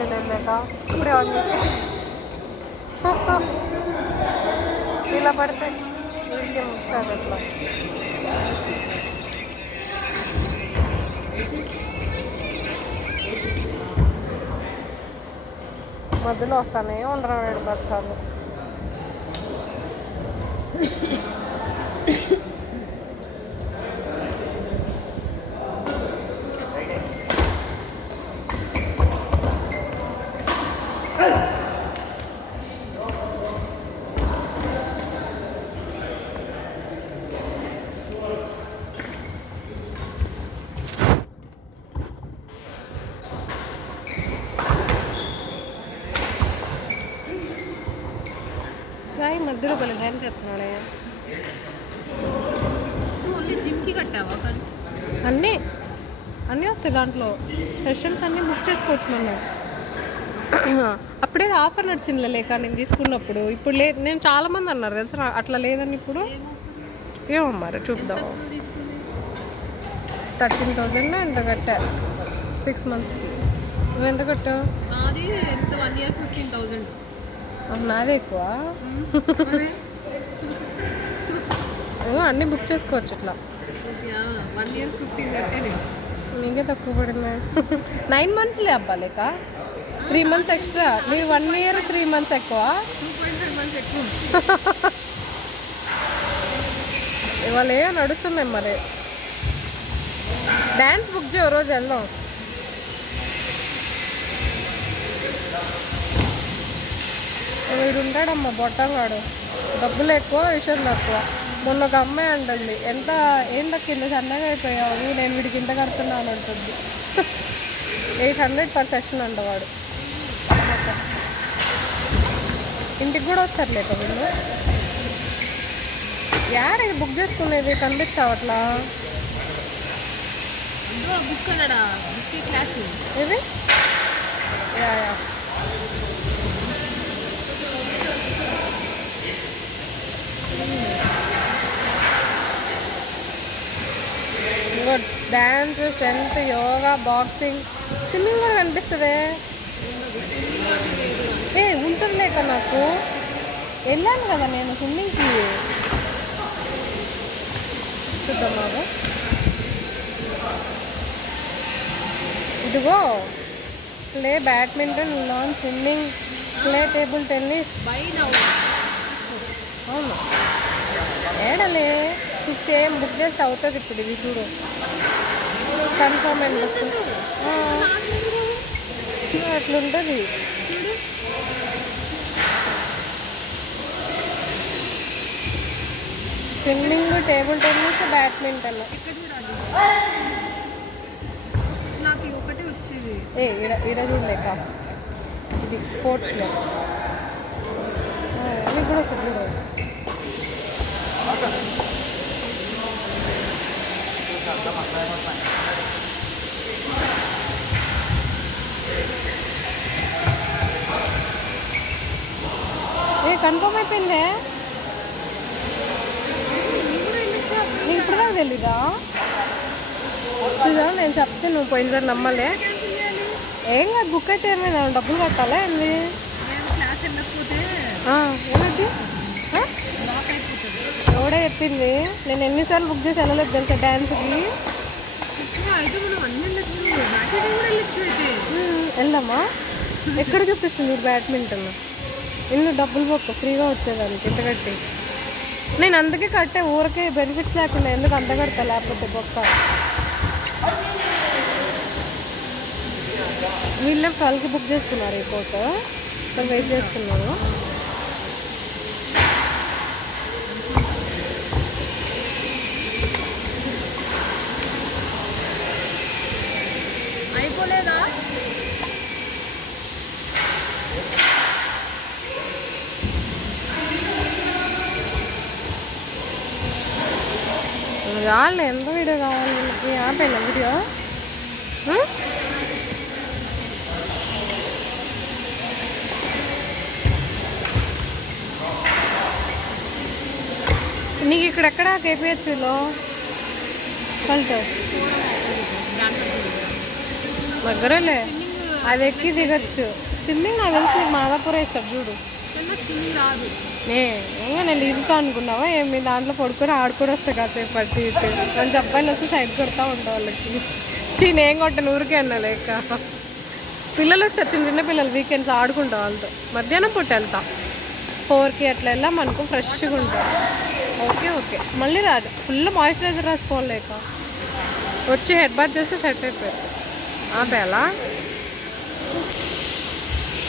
అయిపోయింది లేక ఇప్పుడే ఆన్ చేసి ఇలా పడితే ఇంకే ముట్టాడు అట్లా మధ్యలో వస్తానే ఉండరు 7-10 సార్లు. సాయి మధ్యలో పలు డ్యాన్స్ చేస్తున్నాడే. ఓన్లీ జిమ్కి కట్టావా? కానీ అన్నీ వస్తాయి దాంట్లో. సెషన్స్ అన్నీ బుక్ చేసుకోవచ్చు మనం. అప్పుడే ఆఫర్ నడిచిందిలే లేక నేను తీసుకున్నప్పుడు. ఇప్పుడు లేదు, నేను చాలామంది అన్నారు తెలుసా అట్లా లేదని. ఇప్పుడు ఏమో మరి చూద్దాం. 13,000 ఎంత కట్టా 6 monthsకి. నువ్వు ఎంత కట్టావు? నాది ఎంత 1 year 15,000. నాదే ఎక్కువ. అన్నీ బుక్ చేసుకోవచ్చు ఇట్లా. 1 year 15 కట్టే మీకే తక్కువ పడింది. 9 monthsలే అబ్బా లేక 3 months ఎక్స్ట్రా. మీ 1 year 3 months ఎక్కువ. 2.5 months ఎక్కువ. ఇవాళ ఏమో నడుస్తున్నాయి మరి. డ్యాన్స్ బుక్ చేయ రోజు వెళ్దాం. వీడు ఉంటాడమ్మా బొట్టంగాడు. డబ్బులు ఎక్కువ, విషయం తక్కువ. మొన్న ఒక అమ్మాయి అంటుంది, ఏంట కింద సన్నగా అయిపోయావు, నేను వీడికి ఇంత కడుతున్నాను అంటుంది. 800 per session అంటవాడు. ఇంటికి కూడా వస్తారు లేక వీళ్ళు. యాడ బుక్ చేసుకునేది కనిపిస్తావు అట్లా. బుక్ అన్నాడా క్లాస్ ఇది yeah dance, strength, yoga, boxing, swimming కూడా కనిపిస్తుంది. ఉంటుంది లేక నాకు వెళ్ళాను కదా నేను స్విమ్మింగ్కి. చూద్దాం బాబు. ఇదిగో play badminton, lawn, swimming, play table tennis. అవును ఏడలే 6 AM బుక్ చేస్తే అవుతుంది. ఇప్పుడు ఇది చూడు కన్ఫర్మ్ అండ్ బుక్ అట్లుంటుంది. Swimming, table tennis, badminton. నాకు ఒకటే వచ్చేది. ఈడ చూడలేక ఇది స్పోర్ట్స్లో అవి కూడా వస్తుంది చూడు. కన్ఫర్మ్ అయిపోయిందే. ఇప్పుడు దాకా తెలీదా? చూద్దాం, నేను చెప్తే నువ్వు పోయినసారి నమ్మలే. ఏం కాదు, బుక్ అయితే ఏమైనా డబ్బులు కట్టాలా ఏంది? ఏమైంది? ఎవడే చెప్పింది? నేను ఎన్నిసార్లు బుక్ చేసి వెళ్ళలేదు తెలుసా డ్యాన్స్కి. వెళ్దామా? ఎక్కడ చూపిస్తుంది బ్యాడ్మింటన్? ఇల్లు డబ్బులు బొక్క ఫ్రీగా వచ్చేదానికి ఇంత కట్టి. నేను అందుకే కట్టే, ఊరికే బెనిఫిట్స్ లేకుండా ఎందుకు అంత కడతా లేకపోతే బొక్క. వీళ్ళే 12కి బుక్ చేసుకున్నారు ఈ కోట. ఇక్కడ వెయిట్ చేస్తున్నాను. అయిపోలేదా? కావాలి ఎంత వీడియో కావాలి వీళ్ళకి? ఆపేనా వీడియో? నీకు ఇక్కడెక్కడ కేపీహెచ్లో కలుతావు దగ్గరేలే. అది ఎక్కి దిగచ్చు. స్విమ్మింగ్ నాకు తెలిసి నీకు మాదాపూర్ వేస్తాడు చూడు. నాకు స్విమ్మింగ్ రాదు. ఏమో నేను ఈదుతా అనుకున్నావా ఏమి? దాంట్లో పడుకొని ఆడుకొని వస్తా కాసేపు పట్టి ఇటు కొంచెం అబ్బాయిలు వస్తే సైడ్ కొడతా ఉంటా వాళ్ళకి. నేను కొట్టాను ఊరికే అన్నా లేక. పిల్లలు వస్తారు చిన్న చిన్న పిల్లలు వీకెండ్స్ ఆడుకుంటా వాళ్ళతో. మధ్యాహ్నం పూట వెళ్తా 4కి అట్లా వెళ్ళాం అనుకో ఫ్రెష్గా ఉంటాం. ఓకే ఓకే మళ్ళీ రాదు. ఫుల్ మాయిశ్చరైజర్ రాసుకోవాలి లేక వచ్చి హెడ్ బాత్ చేస్తే సెట్ అయిపోయారు. అదేలా